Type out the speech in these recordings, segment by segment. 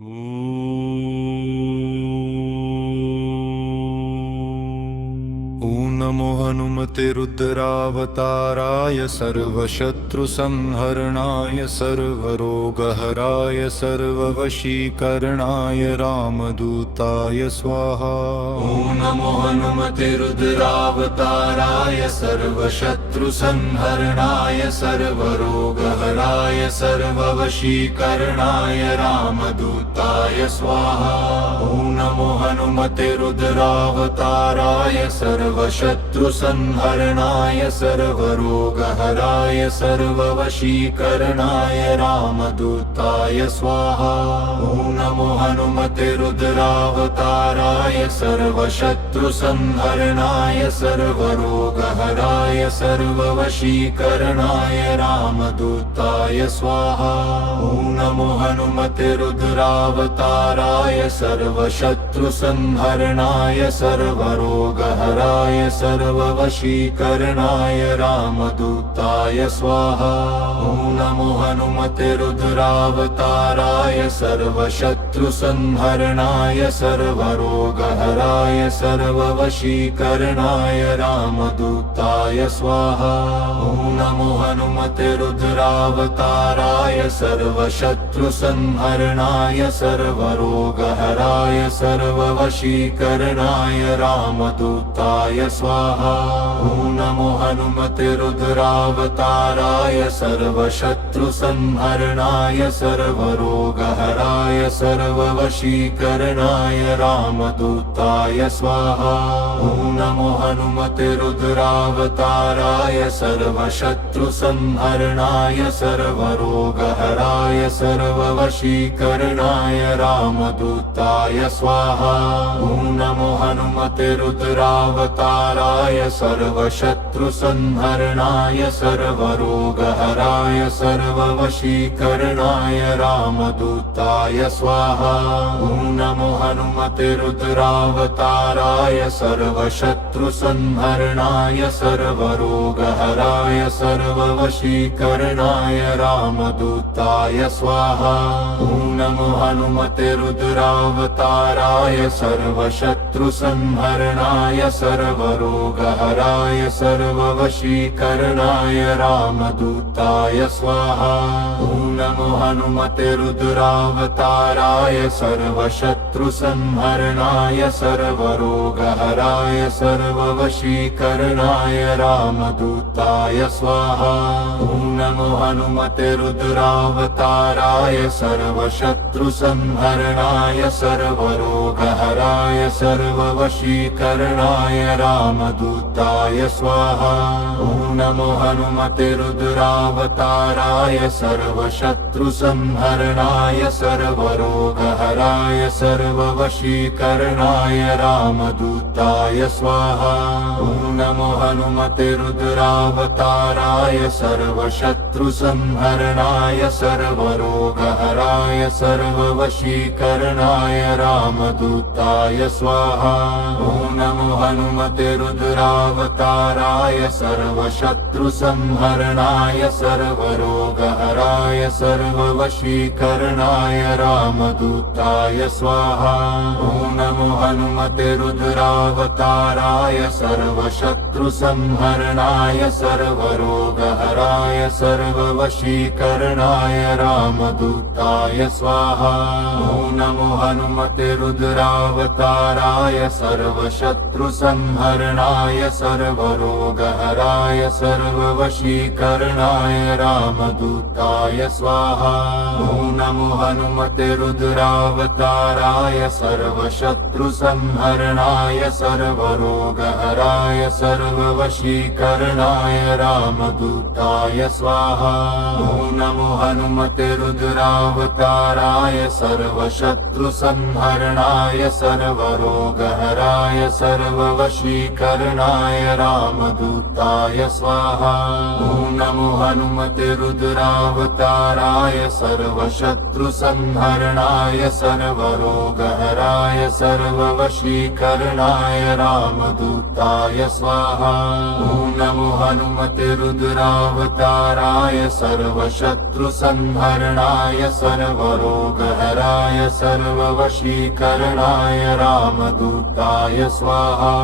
ॐ नमो हनुमते रुद्रावताराय सर्वशत्रुसंहरणाय सर्वरोगहराय सर्ववशीकरणाय रामदूताय स्वाहा। ॐ नमो हनुमते रुद्रावताराय सर्वशत्रुसंहरणाय सर्वरोगहराय सर्ववशीकरणाय रामदूताय स्वाहा। ॐ नमो हनुमते रुद्रावताराय सर्वशत्रुसंहरणाय सर्वरोगहराय सर्ववशीकरणाय रामदूताय स्वाहा। ॐ नमो हनुमते रुद्रावताराय सर्वशत्रुसंहरणाय सर्वरोगहराय सर्ववशीकरणाय रामदूताय स्वाहा। ॐ नमो हनुमते रुद्रावताराय सर्वशत्रुसंहरणाय सर्वरोगहराय सर्ववशीकरणाय रामदूताय स्वाहा। ॐ नमो हनुमते रुद्रावताराय सर्वशत्रुसंहरणाय सर्वरोगहराय सर्ववशीकरणाय रामदूताय स्वाहा। ॐ नमो हनुमते रुद्रावताराय सर्वशत्रुसंहरणाय सर्वरोगहराय सर्ववशीकरणाय रामदूताय स्वाहा। ॐ नमो हनुमते रुद्रावताराय सर्वशत्रुसंहरणाय सर्वरोगहराय सर्ववशीकरणाय रामदूताय स्वाहा। ॐ नमो हनुमते रुद्रावताराय सर्वशत्रुसंहरणाय सर्वरोगहराय सर्ववशीकरणाय रामदूताय स्वाहा। ॐ नमो हनुमते रुद्रावताराय सर्वशत्रुसंहरणाय सर्वरोगहराय सर्ववशीकरणाय रामदूताय स्वाहा। ॐ नमो हनुमते रुद्रावताराय सर्वशत्रुसंहरणाय सर्वरोगहराय सर्ववशीकरणाय रामदूताय स्वाहा। ॐ नमो हनुमते रुद्रावताराय सर्वशत्रुसंहरणाय सर्वरोगहराय सर्ववशीकरणाय रामदूताय स्वाहा। ॐ नमो हनुमते रुद्रावताराय सर्वशत्रुसंहरणाय सर्वरोगहराय सर्ववशीकरणाय रामदूताय स्वाहा। ॐ नमो हनुमते रुद्रावताराय सर्वशत्रुसंहरणाय सर्वरोगहराय सर्ववशीकरणाय रामदूताय स्वाहा। ॐ नमो हनुमते रुद्रावताराय सर्वशत्रुसंहरणाय सर्वरोगहराय सर्ववशीकरणाय रामदूताय स्वाहा। ॐ नमो हनुमते रुद्रावताराय सर्वशत्रुसंहरणाय सर्वरोगहराय सर्ववशीकरणाय रामदूताय स्वाहा। ॐ नमो हनुमते रुद्रावताराय सर्वशत्रुसंहरणाय सर्वरोगहराय सर्ववशीकरणाय रामदूताय स्वाहा। ॐ नमो हनुमते रुद्रावताराय सर्वशत्रुसंहरणाय सर्वरोगहराय सर्ववशीकरणाय रामदूताय स्वाहा। ॐ नमो हनुमते रुद्रावताराय सर्वशत्रुसंहरणाय सर्वरोगहराय सर्ववशीकरणाय रामदूताय स्वाहा। ॐ नमो हनुमते रुद्रावताराय सर्वशत्रुसंहरणाय सर्वरोगहराय सर्ववशीकरणाय रामदूताय स्वाहा। ॐ नमो हनुमते रुद्रावताराय सर्वशत्रुसंहरणाय सर्वरोगहराय सर्ववशीकरणाय रामदूताय स्वाहा। ॐ नमो हनुमते रुद्रावताराय सर्वशत्रुसंहरणाय सर्वशत्रुसंहरणाय सर्वरोगहराय सर्ववशीकरणाय रामदूताय स्वाहा। ॐ नमो हनुमते रुद्रावताराय सर्वशत्रुसंहरणाय सर्वरोगहराय सर्ववशीकरणाय रामदूताय स्वाहा।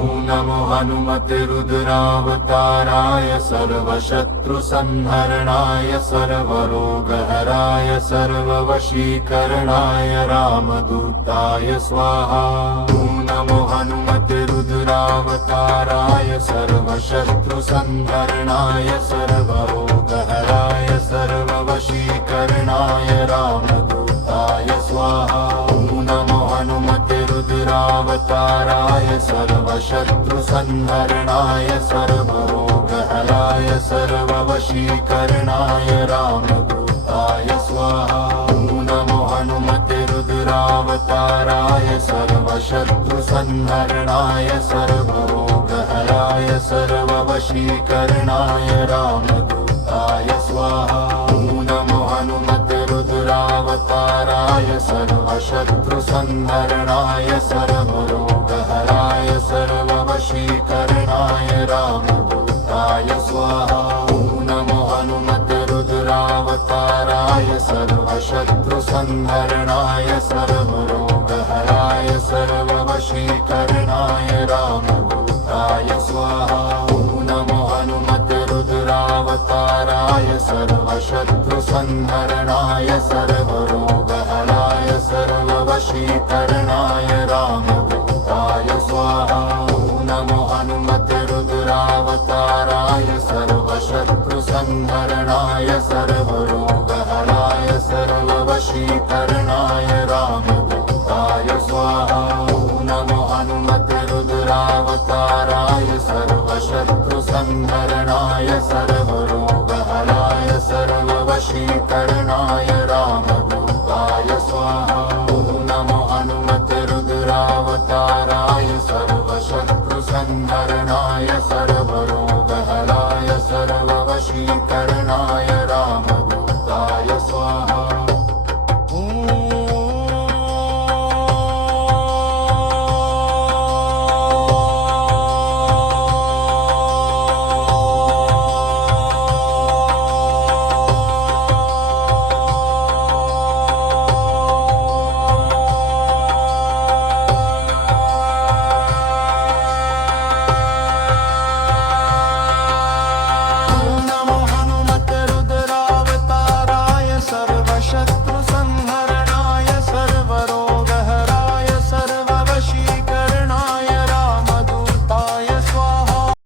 ॐ नमो हनुमते रुद्रावताराय सर्वशत्रुसंहरणाय सर्वरोगहराय सर्ववशीकरणाय रामदूताय स्वाहा। ॐ नमो हनुमते रुद्रावताराय सर्वशत्रुसंहरणाय सर्वरोगहराय सर्ववशीकरणाय रामदूताय स्वाहा। ॐ नमो हनुमते रुद्रावताराय सर्वशत्रुसंहरणाय सर्वरोगहराय सर्ववशीकरणाय रामदूताय स्वाहा। ॐ नमो हनुमते रुद्रावताराय सर्वशत्रुसंहरणाय सर्वरोगहराय सर्ववशीकरणाय रामदूताय स्वाहा। ॐ नमो हनुमते रुद्रावताराय सर्वशत्रुसंहरणाय सर्वरोगहराय सर्ववशीकरणाय रामदूताय स्वाहा। ॐ नमो हनुमते रुद्रावताराय सर्वशत्रुसंहरणाय सर्वरोगहराय सर्ववशीकरणाय रामदूताय स्वाहा। ॐ नमो हनुमते रुद्रावताराय सर्वशत्रुसंहरणाय सर्वरोगहराय सर्ववशीकरणाय रामदूताय स्वाहा। ॐ नमो हनुमते रुद्रावताराय सर्वशत्रुसंहरणाय सर्वरोगहराय सर्ववशीकरणाय रामदूताय स्वाहा। ॐ नमो हनुमते रुद्रावताराय सर्वशत्रुसंहरणाय सर्वरोगहराय सर्ववशीकरणाय रामदूताय स्वाहा। ॐ नमो हनुमते रुद्रावताराय सर्वशत्रुसंहरणाय